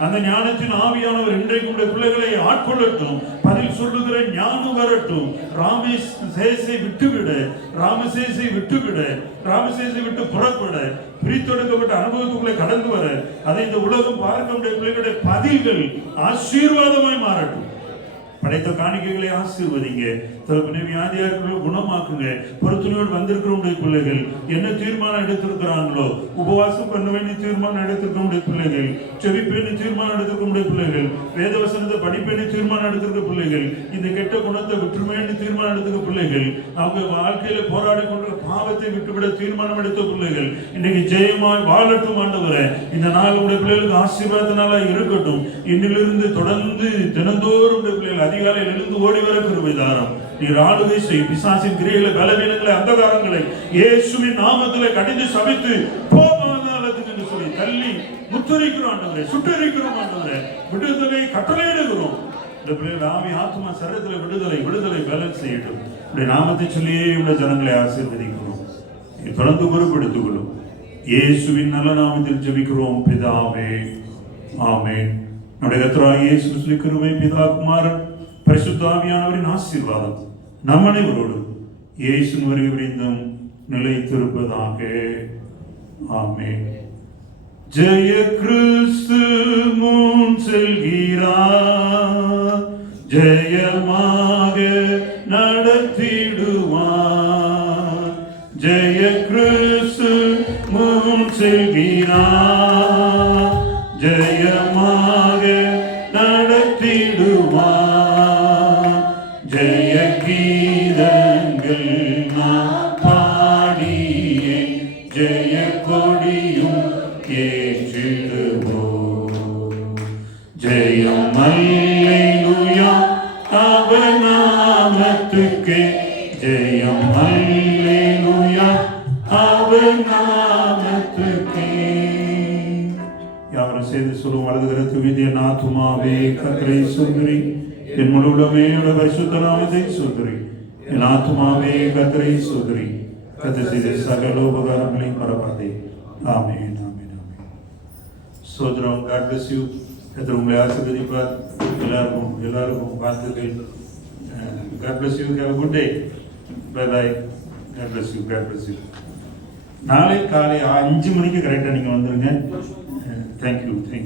அந்த ஞானத்தின் ஆவியானவர் இன்றைக்கு உடைய பிள்ளைகளை ஆட்கொள்ளட்டும். பதில் சொல்லுகிற ஞானம் வரட்டும். ராமசேசை விட்டுவிட, ராமசேசை விட்டுவிட, ராமசேசை விட்டு புறப்பட, பிரித்தொடுக்கப்பட்ட அனுபவத்துக்குள்ளே கடந்து வர, அதை இந்த உலகம் பார்க்க முடிய பிள்ளைகளுடைய பதில்கள் ஆசீர்வாதமாய் மாறட்டும். படைத்த காணிக்கைகளை ஆசீர்வதிங்க. வியாதியா இருக்கிற குணமாக்குங்க. பொறுத்துணையோடு வந்திருக்கிற பிள்ளைகள் என்ன தீர்மானம் எடுத்திருக்கிறாங்களோ, உபவாசம் பண்ண வேண்டிய தீர்மானம் எடுத்திருக்க பிள்ளைகள், செவிப்பேன்னு தீர்மானம் எடுத்திருக்க பிள்ளைகள், வேதவசனத்தை படிப்பேன்னு தீர்மானம் எடுத்திருக்க பிள்ளைகள், இந்த கெட்ட குணத்தை விட்டுருமேன்னு தீர்மானம் எடுத்துக்க பிள்ளைகள், அவங்க வாழ்க்கையில போராடி கொண்ட பாவத்தை விட்டுவிட தீர்மானம் எடுத்த பிள்ளைகள் இன்னைக்கு ஜெயமாய் வாழட்டும் ஆண்டவரே. இந்த நாள் உடைய பிள்ளைகளுக்கு ஆசீர்வாதனால இருக்கட்டும். இன்னிலிருந்து தொடர்ந்து தினந்தோறும் பிள்ளைகள் அதிகாலையில் எழுந்து ஓடி வர கிருபை தாரும். நீர் ஆளுகை செய். பிசாசின் கிரியைகளை, பலவீனங்களை, அந்தகாரங்களை இயேசுவின் நாமத்திலே கடிந்து சபித்து போகாததுக்கு என்று சொல்லி தள்ளி முத்தரிக்கிறோம் ஆண்டவரே, சுட்டரிக்கிறோம் ஆண்டவரே. விடுதலை கட்டளையிடுகிறோம். இந்த பிள்ளைகள் ஆவி ஆத்மா சரீரத்தில் விடுதலை பேலன்ஸ் செய்யட்டும். உடைய நாமத்தை சொல்லியே உள்ள ஜனங்களை ஆசீர்வதிக்கிறோம். தொடர்ந்து பொறுப்படுத்திக் கொள்ளும். இயேசுவின் நல்ல நாமத்தில் ஜெபிக்கிறோம் பிதாவே, ஆமென். நம்முடைய கர்த்தராகிய இயேசு கிறிஸ்துவின் கிருபை, பிதா, குமாரன், பரிசுத்த ஆவியானவரின் ஆசீர்வாதம் நம் அனைவரோடும் இயேசுவின் வருகை வரைக்கும் நிலைத்திருப்பதாக. ஆமென். ஜெய கிறிஸ்து முன் செல்கிறார், ஜெயமாக நடத்திடுவார். ஜெய கிறிஸ்து முன் செல்கிறார், ஜெயமாக நடத்திடுவார். ஜெய கீதங்கள் நாம் பாடியே ஜெய கொடியும் ஏற்றிடுவோம். ஜெயம் அல்லேலூயா அவர் நாமத்துக்கே, ஜெயம் அல்லேலூயா அவர் நாமத்துக்கே. யாவரும் சேர்ந்து சொல்லுவோம். வலது கரத்தை உயர்த்தி என் ஆத்துமாவே கர்த்தரை ஸ்தோத்திரி, என் முழு உள்ளமேயோட பரிசுத்த நாமத்தை ஸ்தோத்திரி. என் ஆத்துமாவே கர்த்தரை ஸ்தோத்திரி, கர்த்தர் செய்த சகல உபகாரங்களையும் மறவாதே. ஆமென், ஆமென், ஆமென். ஸ்தோத்திரம். God bless you. கர்த்தர் உங்களை ஆசீர்வதிப்பார். எல்லாருக்கும் வாழ்த்துக்கள். God bless you. Have a good day. Bye bye. God bless you. God bless you. நாளை காலை 5 மணிக்கு கரெக்டாக நீங்கள் வந்துருங்க. தேங்க்யூ.